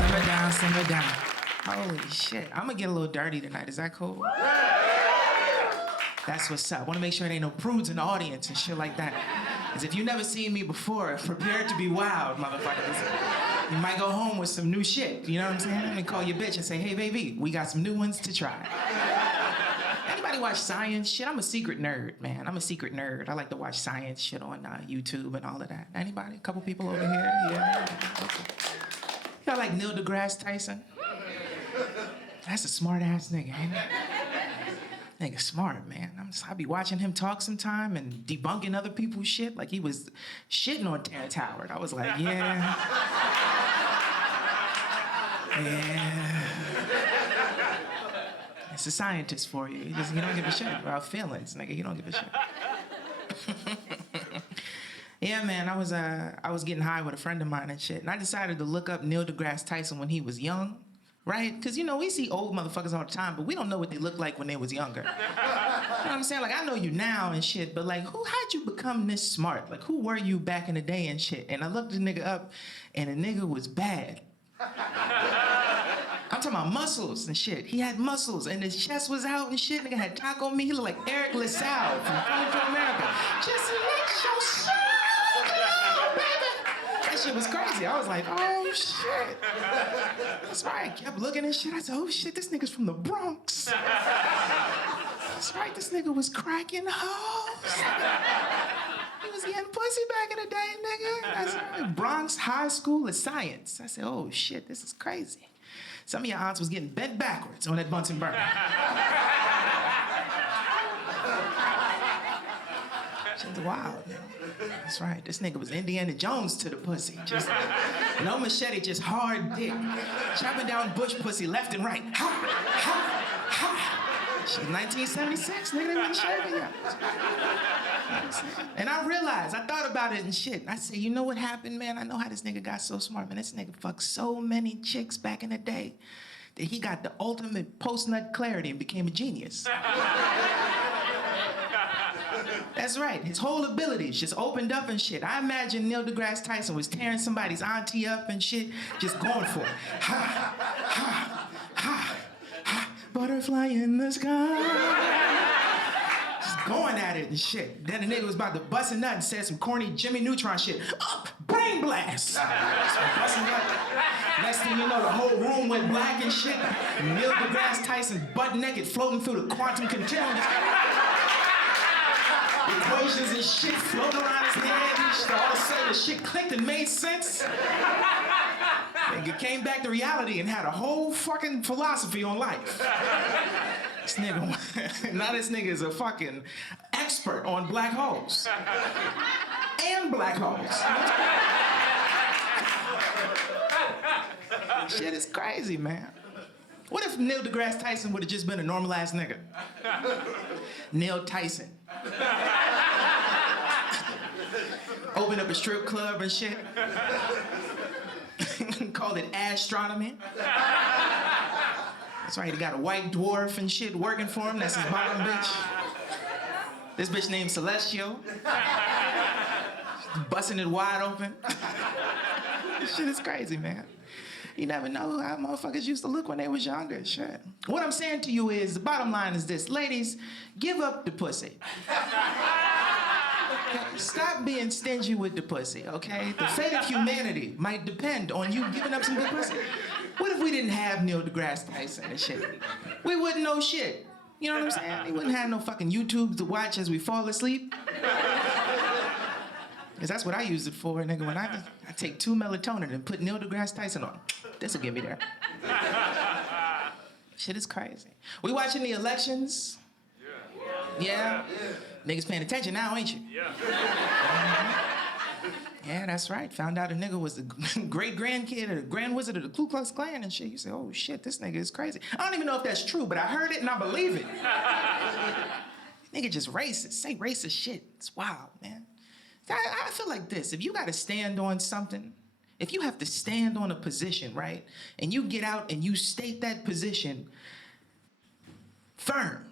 Simmer down. Holy shit. I'm gonna get a little dirty tonight. Is that cool? That's what's up. Wanna make sure there ain't no prudes in the audience and shit like that. Because if you never seen me before, prepare to be wild, motherfuckers. You might go home with some new shit, you know what I'm saying? And call your bitch and say, hey, baby, we got some new ones to try. Anybody watch science shit? I'm a secret nerd, man. I'm a secret nerd. I like to watch science shit on YouTube and all of that. Anybody? A couple people over here? Yeah. Okay. Y'all like Neil deGrasse Tyson? That's a smart ass nigga, ain't it? Nigga smart, man. I be watching him talk sometime and debunking other people's shit like he was shitting on Terrence Howard. I was like, yeah. Yeah. It's a scientist for you. He don't give a shit about feelings, nigga. He don't give a shit. Yeah, man, I was getting high with a friend of mine and shit, and I decided to look up Neil deGrasse Tyson when he was young, right? Because, you know, we see old motherfuckers all the time, but we don't know what they look like when they was younger. You know what I'm saying? Like, I know you now and shit, but like, how'd you become this smart? Like, who were you back in the day and shit? And I looked the nigga up, and the nigga was bad. I'm talking about muscles and shit. He had muscles, and his chest was out and shit. Nigga had taco meat. He looked like Eric LaSalle from Coming to America. Just let your shit out, baby. That shit was crazy. I was like, oh, shit. That's right. I kept looking and shit. I said, oh, shit, this nigga's from the Bronx. That's right. This nigga was cracking hoes. He was getting pussy back in the day, nigga. That's right. Bronx High School of Science. I said, oh, shit, this is crazy. Some of your aunts was getting bent backwards on that Bunsen burner. Shit's wild, man. That's right. This nigga was Indiana Jones to the pussy. Just no machete, just hard dick. Chopping down bush pussy left and right. Ha, ha, ha. Shit, 1976, nigga, they wasn't shaving yet. And I realized, I thought about it and shit. I said, you know what happened, man? I know how this nigga got so smart, man. This nigga fucked so many chicks back in the day that he got the ultimate post-nut clarity and became a genius. That's right. His whole abilities just opened up and shit. I imagine Neil deGrasse Tyson was tearing somebody's auntie up and shit, just going for it. Ha, ha, ha, ha. Butterfly in the sky. Going at it and shit. Then the nigga was about to bust a nut and said some corny Jimmy Neutron shit. Brain blast! Busting nut. Next thing you know, the whole room went black and shit. Neil deGrasse Tyson butt naked floating through the quantum continuum. Equations and shit floating around his head and shit. All of a sudden the shit clicked and made sense. Nigga came back to reality and had a whole fucking philosophy on life. This nigga, now this nigga is a fucking expert on black holes. And black holes. Shit is crazy, man. What if Neil deGrasse Tyson would have just been a normal ass nigga? Neil Tyson. Opened up a strip club and shit. Called it astronomy. That's right, he got a white dwarf and shit working for him. That's his bottom bitch. This bitch named Celestial. Busting it wide open. This shit is crazy, man. You never know how motherfuckers used to look when they was younger. Shit. What I'm saying to you is, the bottom line is this. Ladies, give up the pussy. Stop being stingy with the pussy, okay? The fate of humanity might depend on you giving up some good pussy. What if we didn't have Neil deGrasse Tyson and shit? We wouldn't know shit. You know what I'm saying? We wouldn't have no fucking YouTube to watch as we fall asleep. Because that's what I use it for, nigga. When I take 2 melatonin and put Neil deGrasse Tyson on, this'll get me there. Shit is crazy. We watching the elections? Yeah? Niggas paying attention now, ain't you? Yeah. Yeah, that's right. Found out a nigga was the great-grandkid or the Grand Wizard of the Ku Klux Klan and shit. You say, oh shit, this nigga is crazy. I don't even know if that's true, but I heard it and I believe it. Nigga just racist. Say racist shit. It's wild, man. I feel like this. If you gotta stand on something, if you have to stand on a position, right? And you get out and you state that position firm,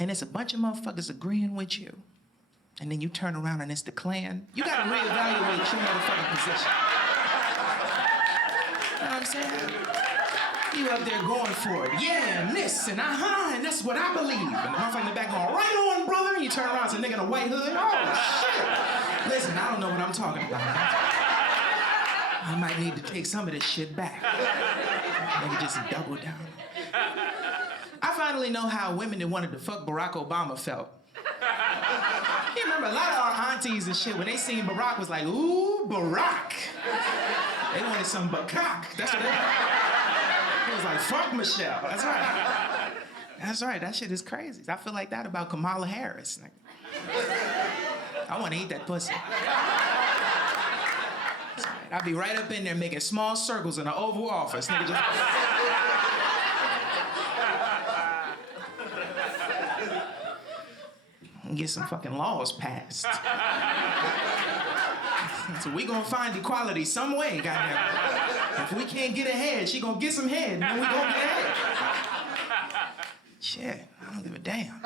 and it's a bunch of motherfuckers agreeing with you, and then you turn around and it's the Klan, you gotta reevaluate your motherfucking position. what I'm saying? You up there going for it. Yeah, and this, and and that's what I believe. And the motherfucker in the back going, right on, brother. And you turn around, it's a nigga in a white hood. Oh, shit. Listen, I don't know what I'm talking about. I might need to take some of this shit back. Nigga just double down. I finally know how women that wanted to fuck Barack Obama felt. You remember a lot of our aunties and shit, when they seen Barack, was like, ooh, Barack. They wanted some Barack. That's what they wanted. It was like, fuck Michelle. That's right. That's right. That shit is crazy. I feel like that about Kamala Harris. I want to eat that pussy. That's right. I'll be right up in there making small circles in the Oval Office. Nigga just... and get some fucking laws passed. So we gonna find equality some way, goddamn. If we can't get ahead, she gonna get some head, and then we gonna get ahead. Shit, I don't give a damn.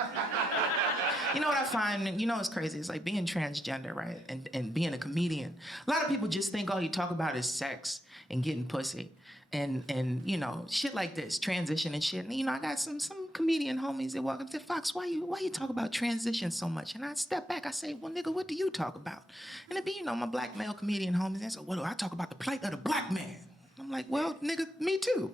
You know what I find, you know what's crazy? It's like being transgender, right? And being a comedian. A lot of people just think all you talk about is sex and getting pussy. And you know, shit like this, transition and shit. And you know, I got some comedian homies that walk up and say, Fox, why you talk about transition so much? And I step back, I say, well, nigga, what do you talk about? And it be, you know, my black male comedian homies, they say, well, I talk about the plight of the black man. I'm like, well, nigga, me too.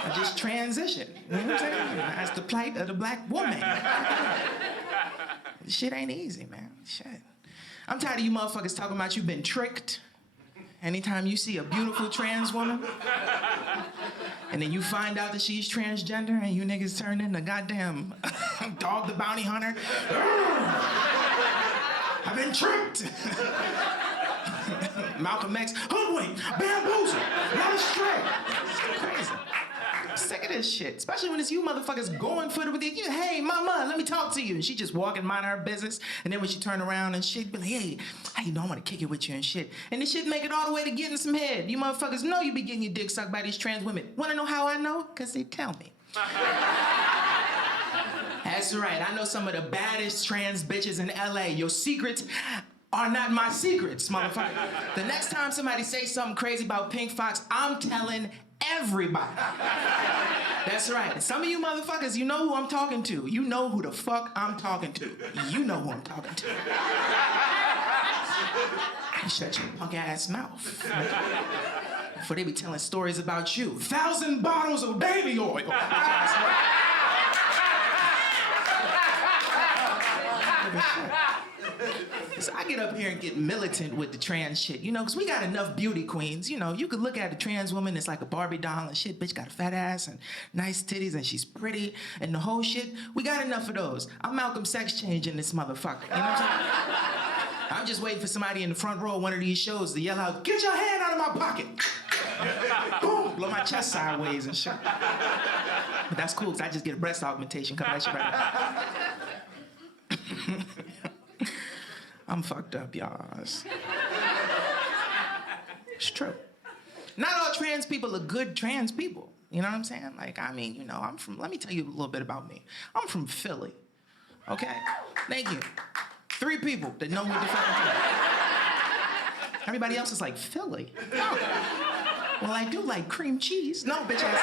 I just transition. You know what I'm saying? That's the plight of the black woman. This shit ain't easy, man. Shit. I'm tired of you motherfuckers talking about you been tricked. Anytime you see a beautiful trans woman, and then you find out that she's transgender, and you niggas turn into goddamn Dog the Bounty Hunter. I've been tricked. Malcolm X, hoodwinked, bamboozled, led astray. It's crazy. I'm sick of this shit, especially when it's you motherfuckers going for it with you. Hey, mama, let me talk to you. And she just walking, minding her business. And then when she turn around and shit, be like, hey, how you know I want to kick it with you and shit. And this shit make it all the way to getting some head. You motherfuckers know you be getting your dick sucked by these trans women. Want to know how I know? Because they tell me. That's right. I know some of the baddest trans bitches in LA. Your secrets are not my secrets, motherfucker. The next time somebody says something crazy about Pink Fox, I'm telling everybody. That's right. And some of you motherfuckers, you know who I'm talking to. You know who the fuck I'm talking to. You know who I'm talking to. You shut your punk ass mouth. Before they be telling stories about you. 1,000 bottles of baby oil. So I get up here and get militant with the trans shit, you know, because we got enough beauty queens. You know, you could look at a trans woman that's like a Barbie doll and shit, bitch got a fat ass and nice titties and she's pretty and the whole shit. We got enough of those. I'm Malcolm Sex changing this motherfucker, you know what I'm saying? I'm just waiting for somebody in the front row of one of these shows to yell out, get your hand out of my pocket. Boom, blow my chest sideways and shit. But that's cool, because I just get a breast augmentation coming at you right now. I'm fucked up, y'all. It's true. Not all trans people are good trans people. You know what I'm saying? Like, I mean, you know, let me tell you a little bit about me. I'm from Philly, okay? Thank you. 3 people that know what the fuck I'm talking. Everybody else is like, Philly? No. Well, I do like cream cheese. No, bitch ass.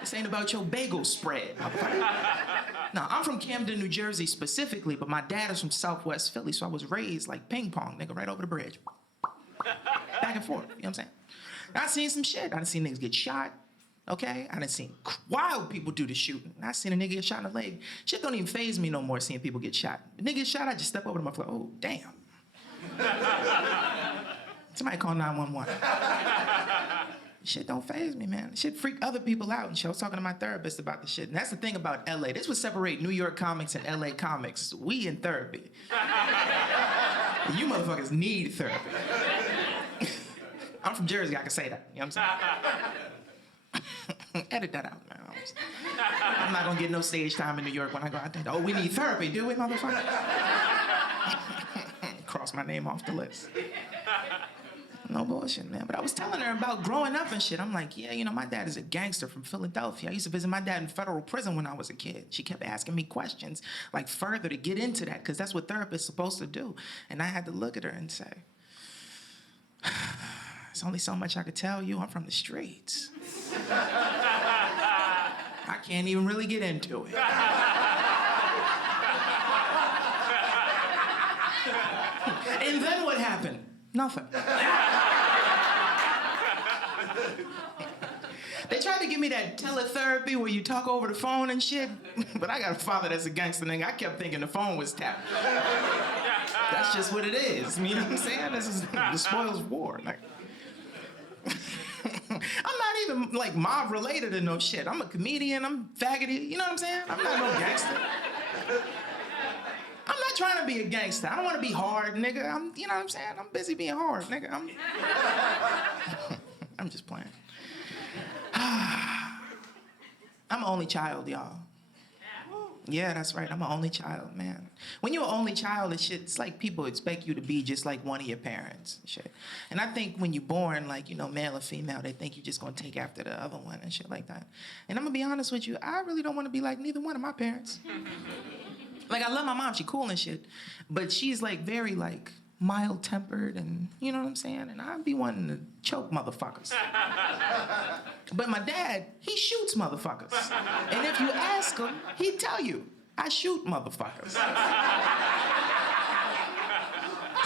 This ain't about your bagel spread, motherfucker. No, I'm from Camden, New Jersey specifically, but my dad is from Southwest Philly, so I was raised like ping pong, nigga, right over the bridge. Back and forth, you know what I'm saying? I seen some shit. I done seen niggas get shot, okay? I done seen wild people do the shooting. I seen a nigga get shot in the leg. Shit don't even faze me no more seeing people get shot. If a nigga get shot, I just step over to my floor. Oh, damn. Somebody call 911. Shit don't faze me, man. Shit freak other people out and shit. I was talking to my therapist about the shit. And that's the thing about LA. This would separate New York comics and LA comics. We in therapy. You motherfuckers need therapy. I'm from Jersey, I can say that. You know what I'm saying? Edit that out, man. I'm not gonna get no stage time in New York when I go out there. Oh, we need therapy, do we, motherfucker? Cross my name off the list. No bullshit, man. But I was telling her about growing up and shit. I'm like, yeah, you know, my dad is a gangster from Philadelphia. I used to visit my dad in federal prison when I was a kid. She kept asking me questions, like further to get into that, because that's what therapists supposed to do. And I had to look at her and say, there's only so much I could tell you. I'm from the streets. I can't even really get into it. And then what happened? Nothing. They tried to give me that teletherapy where you talk over the phone and shit, but I got a father that's a gangster nigga. I kept thinking the phone was tapped. That's just what it is. You know what I'm saying? This is the spoils war. Like, I'm not even like mob related or no shit. I'm a comedian. I'm faggoty. You know what I'm saying? I'm not no gangster. I'm not trying to be a gangster. I don't want to be hard, nigga. You know what I'm saying? I'm busy being hard, nigga. I'm just playing. I'm an only child, y'all. Yeah, that's right. I'm an only child, man. When you're an only child, it's like people expect you to be just like one of your parents and shit. And I think when you're born, like, you know, male or female, they think you're just gonna take after the other one and shit like that. And I'm gonna be honest with you, I really don't want to be like neither one of my parents. Like, I love my mom, she cool and shit, but she's like very like mild-tempered and, you know what I'm saying? And I'd be wanting to choke motherfuckers. But my dad, he shoots motherfuckers. And if you ask him, he'd tell you, I shoot motherfuckers.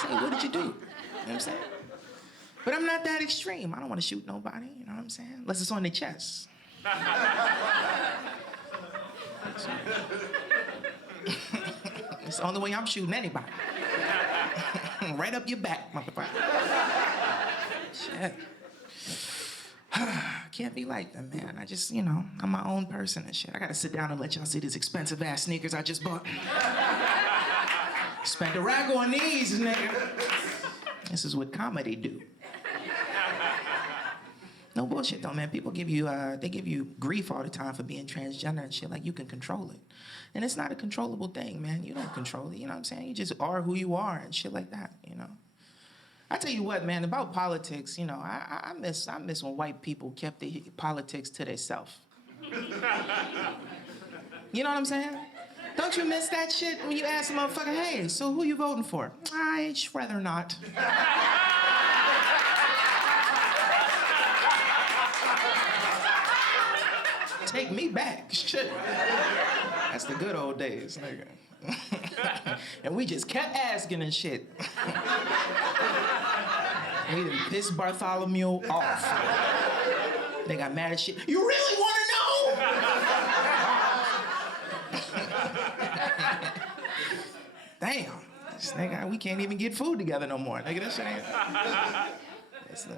Say, what did you do? You know what I'm saying? But I'm not that extreme. I don't want to shoot nobody, you know what I'm saying? Unless it's on their chest. It's the only way I'm shooting anybody. Right up your back, motherfucker. Shit. Can't be like that, man. I just, you know, I'm my own person and shit. I gotta sit down and let y'all see these expensive ass sneakers I just bought. Spent a rag on these, nigga. This is what comedy do. No bullshit though, man. People give you, they give you grief all the time for being transgender and shit. Like, you can control it. And it's not a controllable thing, man. You don't control it, you know what I'm saying? You just are who you are and shit like that, you know? I tell you what, man, about politics, you know, I miss when white people kept the politics to themselves. You know what I'm saying? Don't you miss that shit when you ask a motherfucker, hey, so who you voting for? I'd rather not. Take me back. Shit. That's the good old days, nigga. And we just kept asking and shit. We done pissed Bartholomew off. They got mad as shit. You really want to know? Damn. This nigga, we can't even get food together no more. Nigga, that shit ain't...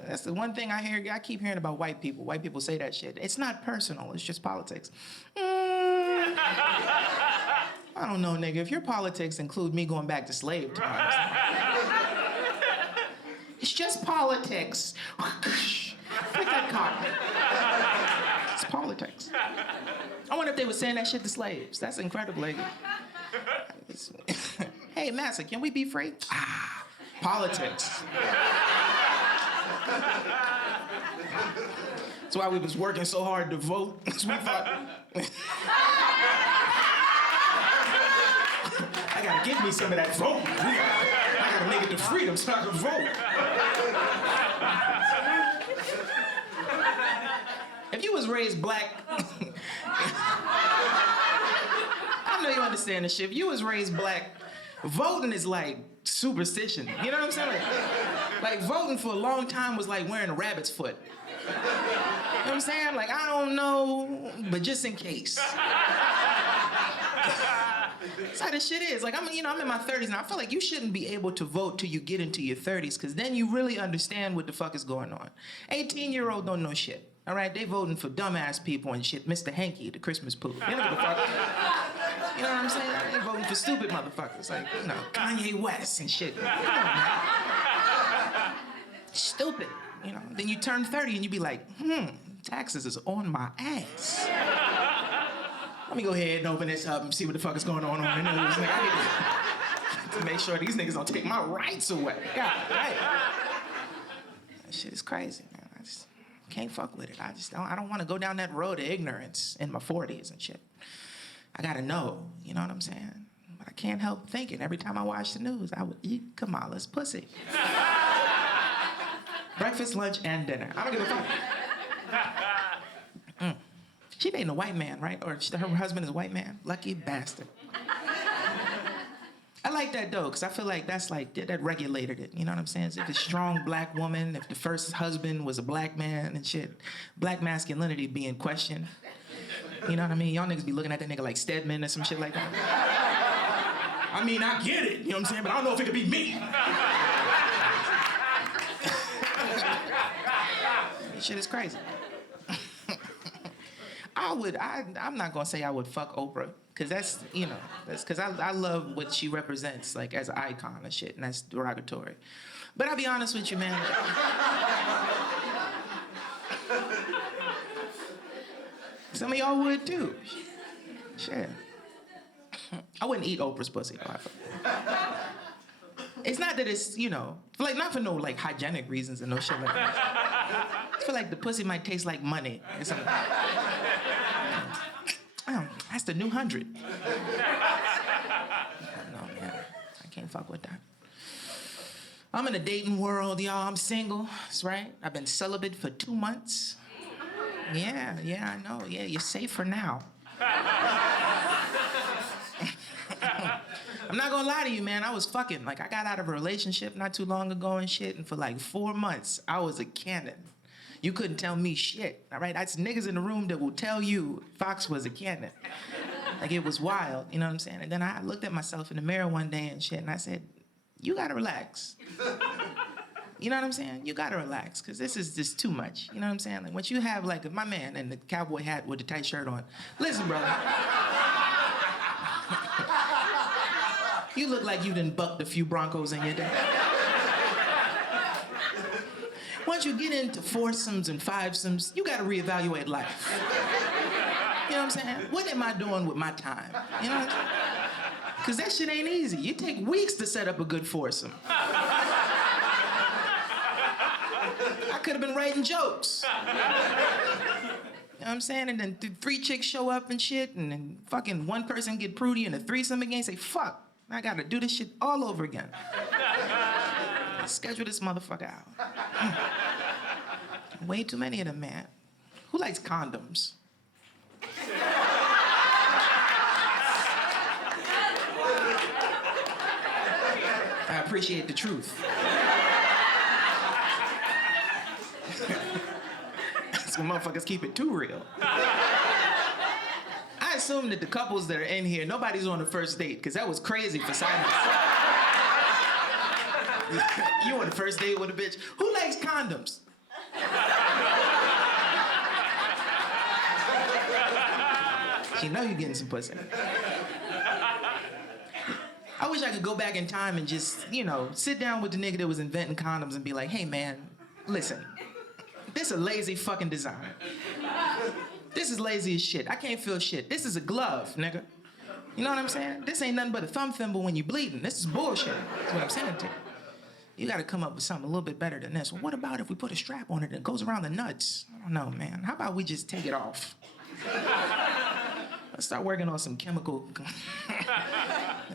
That's the one thing I keep hearing about white people. White people say that shit. It's not personal, it's just politics. I don't know, nigga. If your politics include me going back to slave times, it's just politics. Pick that cock. It's politics. I wonder if they were saying that shit to slaves. That's incredible, nigga. Hey, massa, can we be free? Ah, politics. That's why we was working so hard to vote. We thought, I gotta give me some of that vote. I gotta make it to freedom so I can vote. If you was raised black, I know you understand this shit. If you was raised black, voting is like superstition. You know what I'm saying? Like voting for a long time was like wearing a rabbit's foot. You know what I'm saying? Like, I don't know, but just in case. That's how this shit is. Like, I'm in my 30s now. I feel like you shouldn't be able to vote till you get into your 30s, because then you really understand what the fuck is going on. 18-year-olds don't know shit. All right, they voting for dumbass people and shit. Mr. Hanky, the Christmas poo. You know what the fuck? You know what I'm saying? They voting for stupid motherfuckers like, you know, Kanye West and shit. Come on, man. Stupid. You know, then you turn 30 and you be like, taxes is on my ass. Let me go ahead and open this up and see what the fuck is going on the news. Like, I need to make sure these niggas don't take my rights away. God, right. That shit is crazy, man. I just can't fuck with it. I don't want to go down that road of ignorance in my 40s and shit. I gotta know, you know what I'm saying? But I can't help thinking every time I watch the news, I would eat Kamala's pussy. Breakfast, lunch, and dinner. I don't give a fuck. She dating a white man, right? Or her husband is a white man? Lucky bastard. I like that though, because I feel like that's like, that regulated it. You know what I'm saying? If it's a strong black woman, if the first husband was a black man and shit, black masculinity being questioned. You know what I mean? Y'all niggas be looking at that nigga like Stedman or some shit like that. I mean, I get it, you know what I'm saying? But I don't know if it could be me. This shit is crazy. I'm not gonna say I would fuck Oprah, cause that's, you know, that's cause I love what she represents, like as an icon and shit, and that's derogatory. But I'll be honest with you, man. Some of y'all would too. Shit. I wouldn't eat Oprah's pussy, though. It's not that it's, you know, like not for no like hygienic reasons and no shit like that. I feel like the pussy might taste like money or something. That's the new 100. No, man, I can't fuck with that. I'm in a dating world, y'all. I'm single, that's right. I've been celibate for 2 months. Yeah, I know. Yeah, you're safe for now. I'm not gonna lie to you, man. I was fucking, like, I got out of a relationship not too long ago and shit, and for like 4 months, I was a cannon. You couldn't tell me shit, all right? That's niggas in the room that will tell you Fox was a cannon. Like, it was wild, you know what I'm saying? And then I looked at myself in the mirror one day and shit, and I said, you gotta relax. You know what I'm saying? You gotta relax, because this is just too much. You know what I'm saying? Like, once you have, like, my man and the cowboy hat with the tight shirt on, listen, brother. You look like you done bucked a few Broncos in your day. Once you get into foursomes and fivesomes, you gotta reevaluate life. You know what I'm saying? What am I doing with my time? You know what I'm saying? Because that shit ain't easy. You take weeks to set up a good foursome. I could have been writing jokes. You know what I'm saying? And then 3 chicks show up and shit, and then fucking one person get prudy and a threesome again, say, fuck, I gotta do this shit all over again. Schedule this motherfucker out. Way too many of them, man. Who likes condoms? I appreciate the truth. Some motherfuckers keep it too real. I assume that the couples that are in here, nobody's on the first date, because that was crazy for silence. You on the first date with a bitch. Who likes condoms? You know you're getting some pussy. I wish I could go back in time and just, you know, sit down with the nigga that was inventing condoms and be like, hey man, listen, this is a lazy fucking design. This is lazy as shit. I can't feel shit. This is a glove, nigga. You know what I'm saying? This ain't nothing but a thumb thimble when you're bleeding. This is bullshit. That's what I'm saying to you. You gotta come up with something a little bit better than this. Well, what about if we put a strap on it that goes around the nuts? I don't know, man. How about we just take it off? Let's start working on some chemical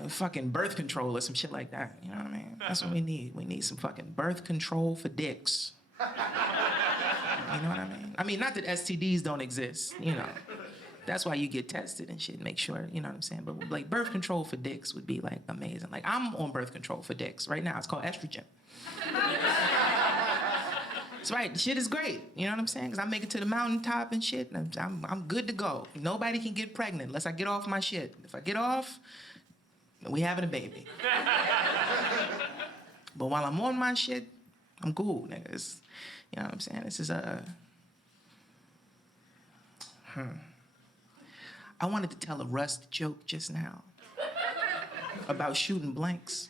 fucking birth control or some shit like that. You know what I mean? That's what we need. We need some fucking birth control for dicks. You know what I mean? I mean, not that STDs don't exist, you know. That's why you get tested and shit, make sure, you know what I'm saying? But like birth control for dicks would be like amazing. Like I'm on birth control for dicks right now. It's called estrogen. That's right, the shit is great. You know what I'm saying? Because I make it to the mountaintop and shit, and I'm good to go. Nobody can get pregnant unless I get off my shit. If I get off, we having a baby. But while I'm on my shit, I'm cool, niggas. You know what I'm saying? This is I wanted to tell a Rust joke just now about shooting blanks.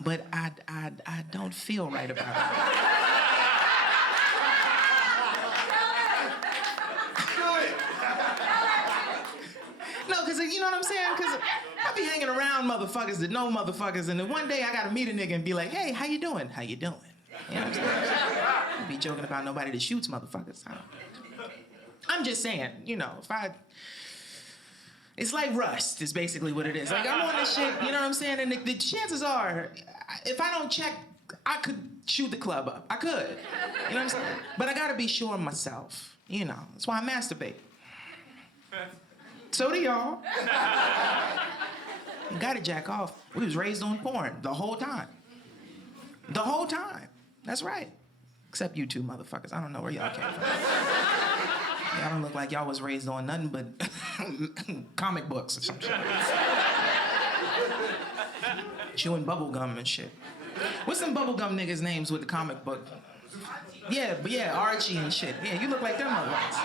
But I don't feel right about it. No, because you know what I'm saying? Because I be hanging around motherfuckers that know motherfuckers, and then one day I gotta meet a nigga and be like, hey, how you doing? How you doing? You know what I'm saying? I be joking about nobody that shoots motherfuckers. I'm just saying, you know, it's like Rust is basically what it is. Like, I'm on this shit, you know what I'm saying? And the chances are, if I don't check, I could shoot the club up. I could. You know what I'm saying? But I gotta be sure of myself. You know, that's why I masturbate. So do y'all. You gotta jack off. We was raised on porn the whole time. The whole time. That's right. Except you two motherfuckers. I don't know where y'all came from. Y'all don't look like y'all was raised on nothing but comic books or some shit. Chewing bubble gum and shit. What's some bubblegum niggas' names with the comic book? Yeah, Archie and shit. Yeah, you look like them motherfuckers.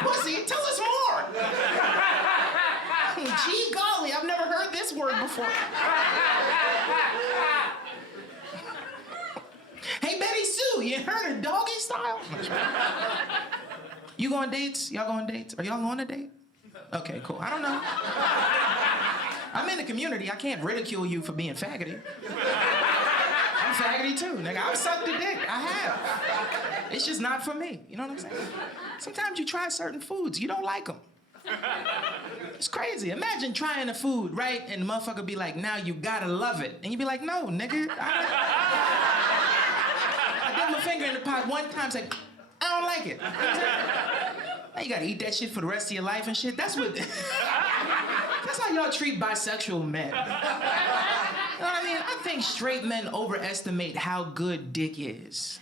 Pussy, tell us more! Gee golly, I've never heard this word before. Hey, Betty Sue, you heard of doggy style? You go on dates? Y'all go on dates? Are y'all on a date? Okay, cool. I don't know. I'm in the community. I can't ridicule you for being faggoty. I'm faggoty too, nigga. I've sucked a dick. I have. It's just not for me. You know what I'm saying? Sometimes you try certain foods. You don't like them. It's crazy. Imagine trying a food, right? And the motherfucker be like, now you gotta love it. And you be like, no, nigga. I dip my finger in the pot one time, say, I don't like it. Now you gotta eat that shit for the rest of your life and shit. That's what... That's how y'all treat bisexual men. You know what I mean? I think straight men overestimate how good dick is.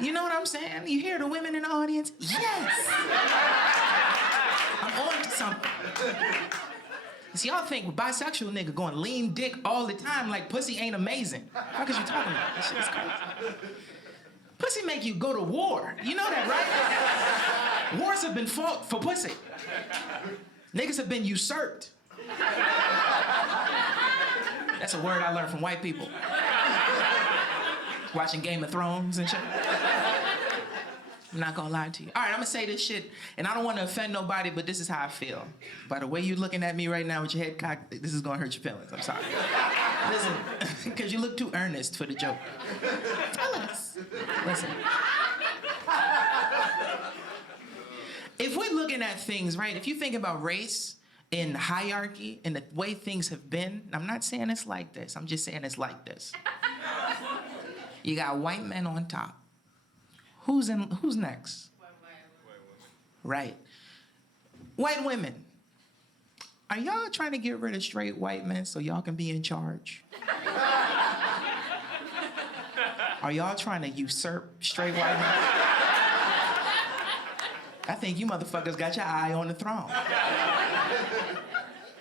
You know what I'm saying? You hear the women in the audience? Yes! I'm on to something. See, y'all think bisexual nigga going lean dick all the time like pussy ain't amazing. How could you talking about? That shit is crazy. Pussy make you go to war. You know that, right? Wars have been fought for pussy. Niggas have been usurped. That's a word I learned from white people. Watching Game of Thrones and shit. I'm not gonna lie to you. All right, I'm gonna say this shit, and I don't want to offend nobody, but this is how I feel. By the way you're looking at me right now with your head cocked, this is gonna hurt your feelings. I'm sorry. Listen, because you look too earnest for the joke. Tell us. Listen. If we're looking at things, right, if you think about race in hierarchy and the way things have been, I'm not saying it's like this, I'm just saying it's like this. You got white men on top. Who's next? Right. White women. Are y'all trying to get rid of straight white men so y'all can be in charge? Are y'all trying to usurp straight white men? I think you motherfuckers got your eye on the throne.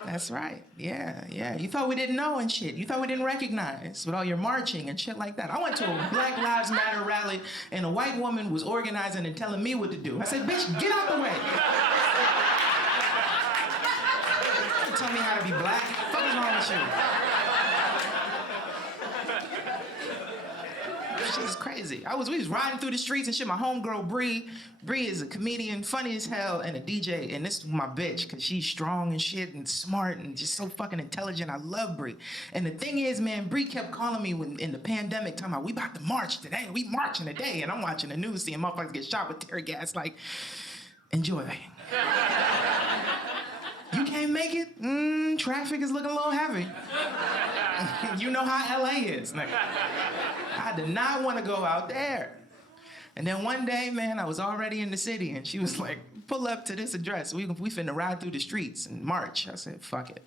That's right. Yeah. You thought we didn't know and shit. You thought we didn't recognize with all your marching and shit like that. I went to a Black Lives Matter rally and a white woman was organizing and telling me what to do. I said, bitch, get out the way. Don't tell me how to be black. What the fuck is wrong with you? Shit is crazy. We was riding through the streets and shit. My homegirl Bree is a comedian, funny as hell, and a DJ. And this is my bitch, cause she's strong and shit and smart and just so fucking intelligent. I love Bree. And the thing is, man, Bree kept calling me in the pandemic, talking about we about to march today. We marching today. And I'm watching the news, seeing motherfuckers get shot with tear gas. Like, enjoy. You can't make it? Traffic is looking a little heavy. You know how LA is, nigga. I did not want to go out there. And then one day, man, I was already in the city, and she was like, pull up to this address. We finna ride through the streets and march. I said, fuck it.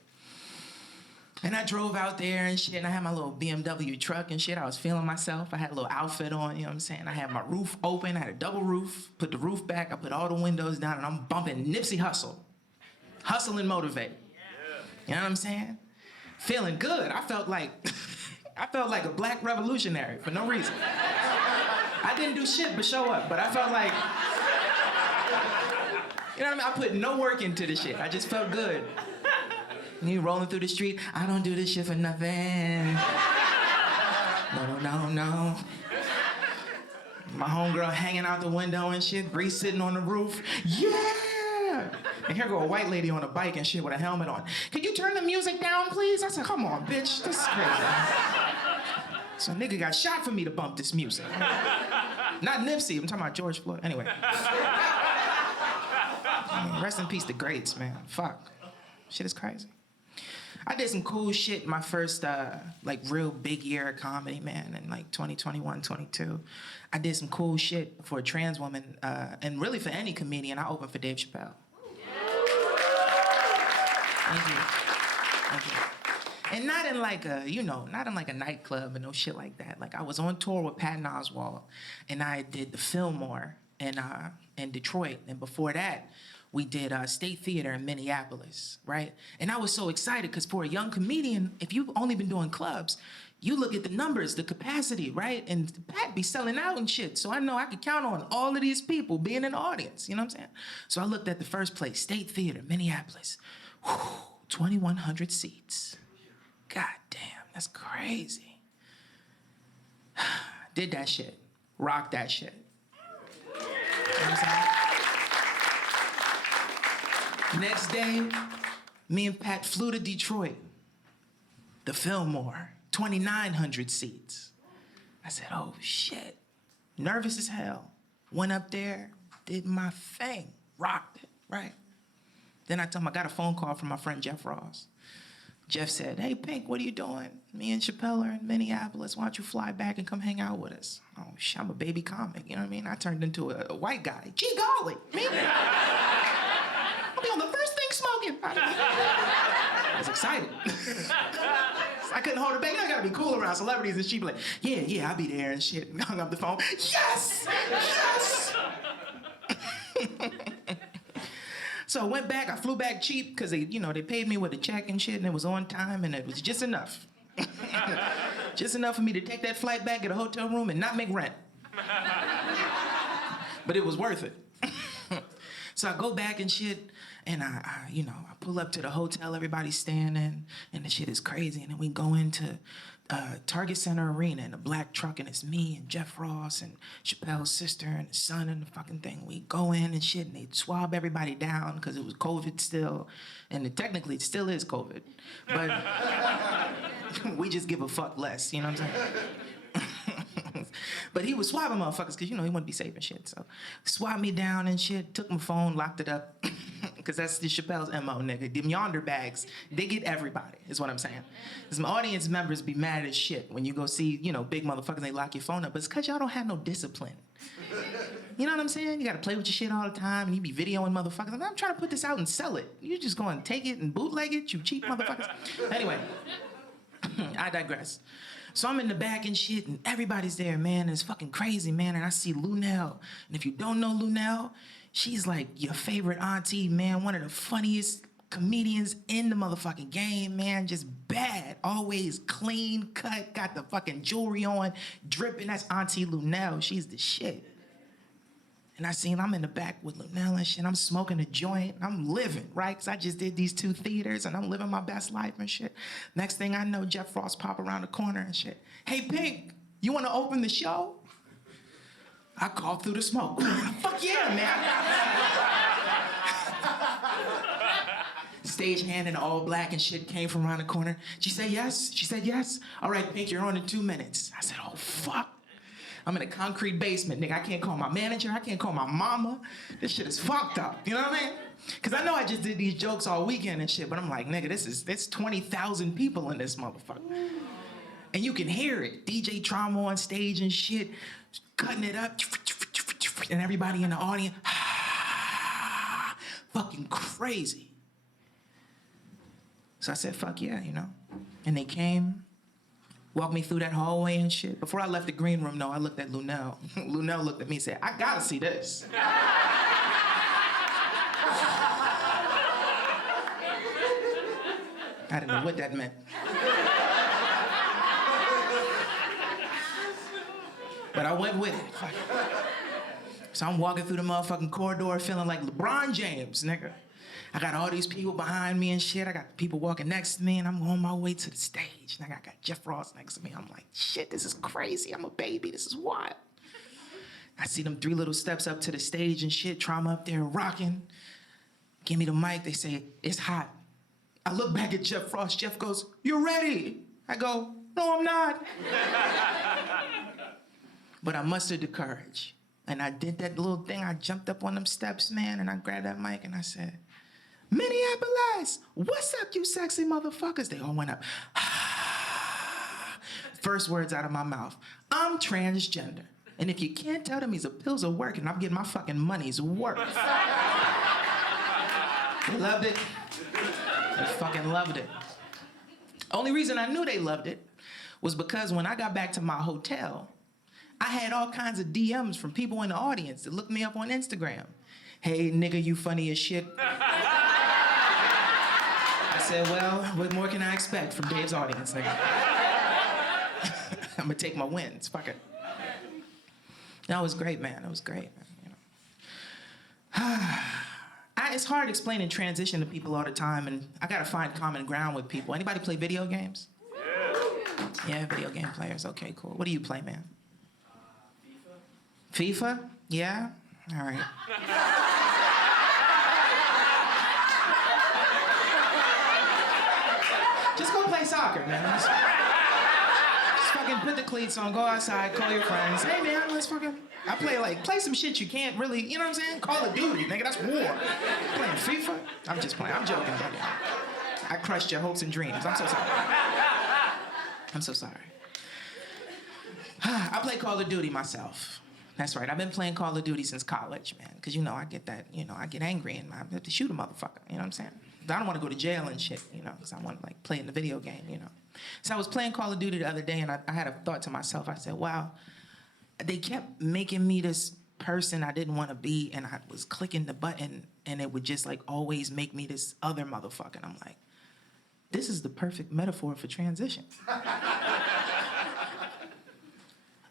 And I drove out there and shit, and I had my little BMW truck and shit. I was feeling myself. I had a little outfit on, you know what I'm saying? I had my roof open. I had a double roof. Put the roof back. I put all the windows down, and I'm bumping Nipsey Hussle. Hustle and motivate. You know what I'm saying? Feeling good. I felt like a black revolutionary for no reason. I didn't do shit but show up, but I felt like, you know what I mean? I put no work into this shit. I just felt good. And you rolling through the street, I don't do this shit for nothing. No. My homegirl hanging out the window and shit, Bree sitting on the roof. Yeah! And here go a white lady on a bike and shit with a helmet on. Could you turn the music down, please? I said, come on, bitch, this is crazy. So a nigga got shot for me to bump this music. Not Nipsey, I'm talking about George Floyd. Anyway. Rest in peace to greats, man. Fuck. Shit is crazy. I did some cool shit my first, like, real big year of comedy, man, in, like, 2021, 22. I did some cool shit for a trans woman, and really for any comedian. I opened for Dave Chappelle. Thank you. Thank you. And not in like a, not in like a nightclub and no shit like that. Like, I was on tour with Patton Oswalt, and I did the Fillmore in Detroit. And before that, we did State Theater in Minneapolis, right? And I was so excited because for a young comedian, if you've only been doing clubs, you look at the numbers, the capacity, right? And Pat be selling out and shit. So I know I could count on all of these people being in the audience, you know what I'm saying? So I looked at the first place, State Theater, Minneapolis. Whew, 2,100 seats. God damn, that's crazy. Did that shit, rocked that shit. You know what I'm saying? Next day, me and Pat flew to Detroit, the Fillmore, 2,900 seats. I said, oh shit, nervous as hell. Went up there, did my thing, rocked it, right? Then I told him I got a phone call from my friend Jeff Ross. Jeff said, hey Pink, what are you doing? Me and Chappelle are in Minneapolis, why don't you fly back and come hang out with us? Oh shit, I'm a baby comic, you know what I mean? I turned into a white guy. Gee golly, me? I'll be on the first thing smoking. I was excited. I couldn't hold it back. I gotta be cool around celebrities, and she'd be like, yeah, I'll be there and shit. And hung up the phone. Yes! Yes! So I went back, I flew back cheap, because they paid me with a check and shit, and it was on time, and it was just enough. Just enough for me to take that flight back, get a hotel room, and not make rent. But it was worth it. So I go back and shit, and I pull up to the hotel, everybody's standing, and the shit is crazy. And then we go into Target Center Arena in a black truck, and it's me and Jeff Ross and Chappelle's sister and his son and the fucking thing. We go in and shit, and they swab everybody down because it was COVID still, and technically it still is COVID, but we just give a fuck less, you know what I'm saying? But he was swabbing motherfuckers because, he wanted to be safe and shit. So swabbed me down and shit, took my phone, locked it up. Because that's the Chappelle's MO, nigga. Them yonder bags, they get everybody, is what I'm saying. Some audience members be mad as shit when you go see, big motherfuckers, they lock your phone up. But it's because y'all don't have no discipline. You know what I'm saying? You got to play with your shit all the time, and you be videoing motherfuckers. I'm trying to put this out and sell it. You just go and take it and bootleg it, you cheap motherfuckers. Anyway, I digress. So I'm in the back and shit, and everybody's there, man, and it's fucking crazy, man, and I see Lunel. And if you don't know Lunel, she's like your favorite auntie, man, one of the funniest comedians in the motherfucking game, man, just bad, always clean cut, got the fucking jewelry on, dripping, that's Auntie Lunel, she's the shit. And I'm in the back with Lunel and shit. I'm smoking a joint. I'm living, right? Because I just did these 2 theaters and I'm living my best life and shit. Next thing I know, Jeff Ross pop around the corner and shit. Hey, Pink, you want to open the show? I called through the smoke. Fuck yeah, man. Stagehand in all black and shit came from around the corner. She said yes. She said yes. All right, Pink, you're on in 2 minutes. I said, oh, fuck. I'm in a concrete basement, nigga. I can't call my manager. I can't call my mama. This shit is fucked up. You know what I mean? Because I know I just did these jokes all weekend and shit, but I'm like, nigga, there's 20,000 people in this motherfucker. And you can hear it. DJ Trauma on stage and shit, cutting it up. And everybody in the audience, fucking crazy. So I said, fuck yeah, And they came. Walked me through that hallway and shit. Before I left the green room, I looked at Lunel. Lunel looked at me and said, I gotta see this. I didn't know what that meant. But I went with it. So I'm walking through the motherfucking corridor feeling like LeBron James, nigga. I got all these people behind me and shit. I got people walking next to me, and I'm on my way to the stage. And I got Jeff Ross next to me. I'm like, shit, this is crazy. I'm a baby. This is wild. I see them 3 little steps up to the stage and shit, Trauma up there rocking. Give me the mic, they say, it's hot. I look back at Jeff Frost, Jeff goes, "You're ready." I go, "No, I'm not." But I mustered the courage. And I did that little thing, I jumped up on them steps, man, and I grabbed that mic and I said, "Minneapolis, what's up, you sexy motherfuckers?" They all went up. First words out of my mouth, "I'm transgender. And if you can't tell them, these pills are working, I'm getting my fucking money's worth." They loved it. They fucking loved it. Only reason I knew they loved it was because when I got back to my hotel, I had all kinds of DMs from people in the audience that looked me up on Instagram. "Hey, nigga, you funny as shit." I said, well, what more can I expect from Dave's audience? Like, I'm gonna take my wins, fuck it. That was great, man, that was great. You know. It's hard explaining transition to people all the time, and I gotta find common ground with people. Anybody play video games? Yeah, video game players, okay, cool. What do you play, man? FIFA. FIFA? Yeah? All right. Just go play soccer, man. Just fucking put the cleats on, go outside, call your friends. "Hey, man, let's fucking..." I play some shit you can't really, you know what I'm saying? Call of Duty, nigga, that's war. Playing FIFA? I'm just playing, I'm joking, buddy. I crushed your hopes and dreams. I'm so sorry. I'm so sorry. I play Call of Duty myself. That's right, I've been playing Call of Duty since college, man. Cause you know, I get that, you know, I get angry and I have to shoot a motherfucker, you know what I'm saying? I don't want to go to jail and shit, you know, cause I want to like play in the video game, you know. So I was playing Call of Duty the other day and I had a thought to myself, I said, wow, they kept making me this person I didn't want to be, and I was clicking the button and it would just like always make me this other motherfucker. And I'm like, this is the perfect metaphor for transition.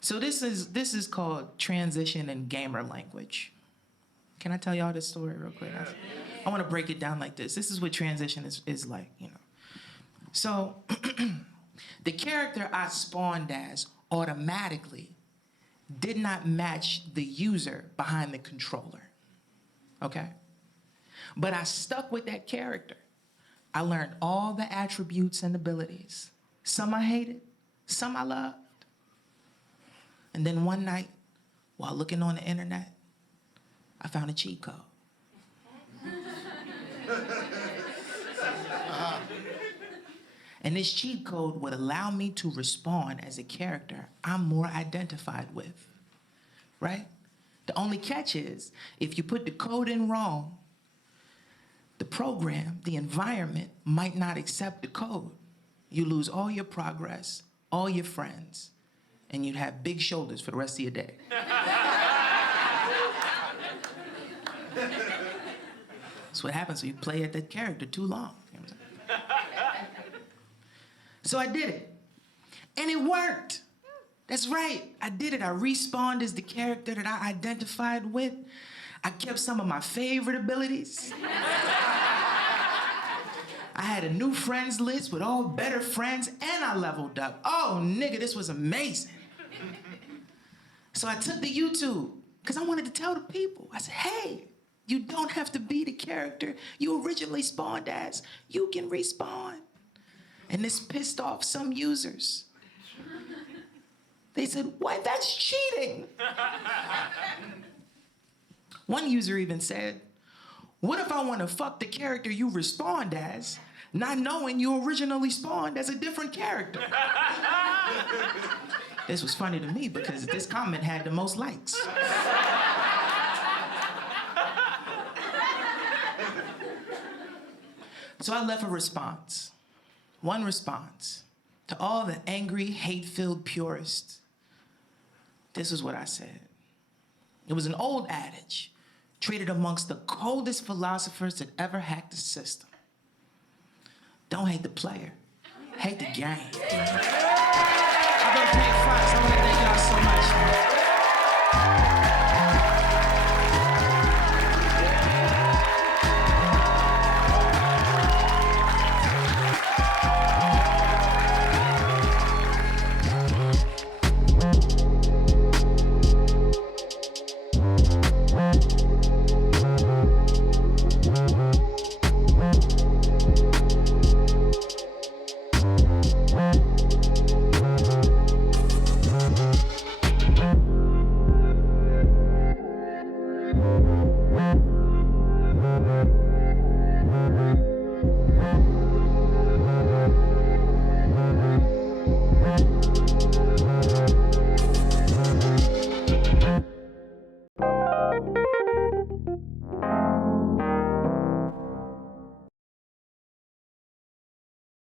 So this is called transition in gamer language. Can I tell y'all this story real quick? I want to break it down like this. This is what transition is like, you know. So the character I spawned as automatically did not match the user behind the controller, okay? But I stuck with that character. I learned all the attributes and abilities. Some I hated, some I loved. And then one night, while looking on the internet, I found a cheat code. And this cheat code would allow me to respond as a character I'm more identified with, right? The only catch is, if you put the code in wrong, the program, the environment might not accept the code. You lose all your progress, all your friends, and you'd have big shoulders for the rest of your day. That's what happens when you play at that character too long. You know what I'm saying? So I did it, and it worked. That's right, I did it. I respawned as the character that I identified with. I kept some of my favorite abilities. I had a new friends list with all better friends, and I leveled up. Oh, nigga, this was amazing. So I took to YouTube, because I wanted to tell the people. I said, hey, you don't have to be the character you originally spawned as. You can respawn. And this pissed off some users. They said, what? That's cheating. One user even said, what if I want to fuck the character you respawned as, not knowing you originally spawned as a different character? This was funny to me because this comment had the most likes. So I left a response. One response to all the angry, hate-filled purists. This is what I said. It was an old adage traded amongst the coldest philosophers that ever hacked the system. Don't hate the player, hate the game. I've been Pink Fox. I want to thank y'all so much.